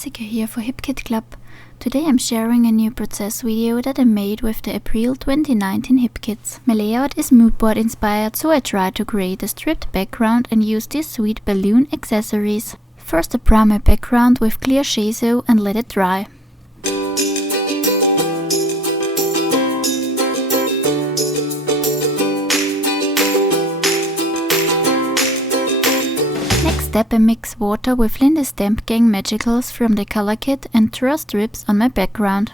Jessica here for Hip Kit Club. Today I'm sharing a new process video that I made with the April 2019 Hip Kits. My layout is moodboard inspired, so I tried to create a stripped background and use these sweet balloon accessories. First I prime my background with clear gesso and let it dry. Next step, I mix water with Linda Stamp Gang Magicals from the color kit and draw strips on my background.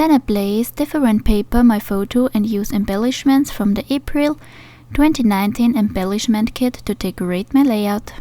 Then I place different paper my photo and use embellishments from the April 2019 Embellishment Kit to decorate my layout.